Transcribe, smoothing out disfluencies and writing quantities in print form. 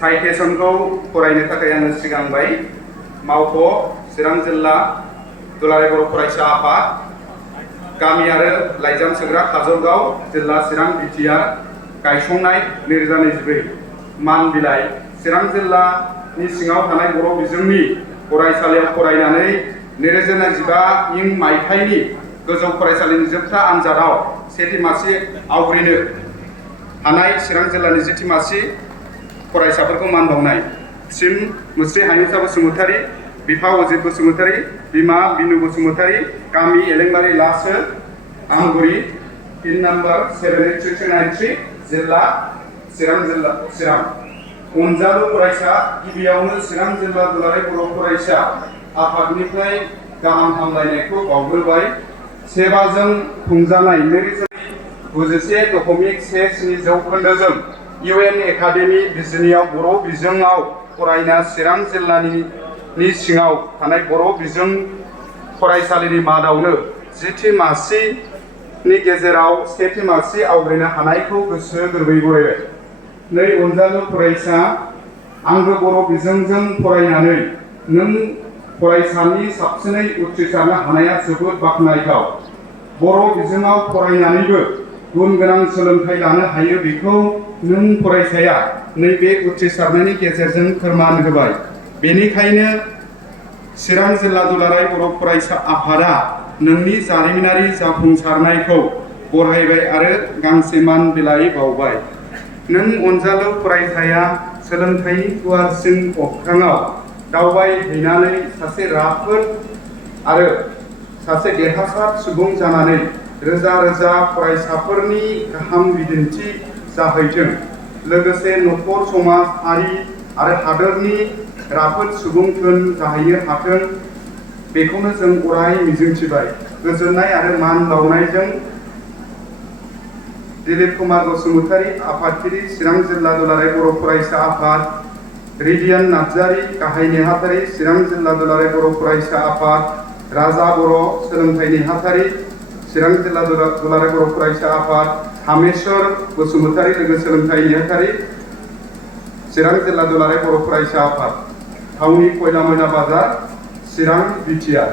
साइटेसनखौ फरायनो थाखाय आङो सिगांबाय मावख' चिरां जिल्ला दुलाराय बर' फरायसा आफाद गामि आरो लाइजाम सोग्रा काजलगाव जिल्ला चिरां बिटिआर गायसंनाय 2024 मान बिलाइ चिरां जिल्लानि सिङाव थानाय बर' बिजोंनि फरायसालियाव फरायनानै 2015 इं मायथाइनि गोजौ फरायसालिनि जोबथा आनजादाव सेथि मासि आवग्रिनो हानाय चिरां जिल्लानि जिथि मासि फरायसाफोरखौ मान बावनाय सिम मुस्रि हायुंसा बसुमतारी बिफा अजित बसुमतारी बिमा बिनु बसुमतारी गामि एलेंबारि लासो आमगुरि पिन नाम्बार 783393 जिल्ला चिरां अनजालु फरायसा गिबियावनो चिरां जिल्ला दुलाराय बर' फरायसा आफादनिफ्राय गाहाम हामलायनायखौ बावग्रोबाय सेबाजों खुंजानाय 91.17 जौखोन्दोजों UN एकाडेमि बिजिनियाव बर' बिजोङाव फरायना चिरां जिल्लानि सिङाव थानाय बर' बिजों फरायसालिनि मादावनो जिथि मासिनि गेजेराव सेथि मासि आवग्रिनो हानायखौ गोसो गोरबोयै बरायबाय। नै अनजालु फरायसा आंबो बर' बिजोंजों फरायनानै नों फरायसानि साबसिनै उथ्रिसारनो हानाया जोबोद बाख्नायथाव। बर' बिजोङाव फरायनानैबो गुन गोनां सोलोंथाइ लानो हायो बेखौ नों फरायसाया नैबे उथ्रिसारनायनि गेजेरजों फोरमान होबाय। बेनिखायनो चिरां जिल्ला दुलाराय बर' फरायसा आफादा नोंनि जारिमिनारि जाफुंसारनायखौ बरायबाय आरो गांसे मान बिलाइ बावबाय। नों अनजालु फरायसाया सोलोंथाइनि गुवारसिन अख्राङाव दावबायहैनानै सासे राफोद आरो सासे देरहासार सुबुं जानानै रोजा रोजा फरायसाफोरनि गाहाम बिदिन्थि जाहैथों लोगोसे नखर समाज हारि आरो हादोरनि राफोद सुबुंफोर जाहैनो हाथों बेखौनो जों अराय मिजिंथिबाय। गोजोननाय आरो मान बावनायजों दिलीप कुमार बसुमतारी आफादगिरि चिरां जिल्ला दुलाराय बर' फरायसा आफाद रिदियान नार्जारी गाहाय नेहाथारि चिरां जिल्ला दुलाराय बर' फरायसा आफाद राजा बर' सोलोंथाइ नेहाथारि चिरां जिल्ला दुलाराय बर' फरायसा आफाद हामेश्वर बसुमतारी लोगो सोलोंथाइ नेहाथारि चिरां जिल्ला दुलाराय बर' फरायसा आफाद थावनि खयला मैना बाजार चिरां बिटिआर।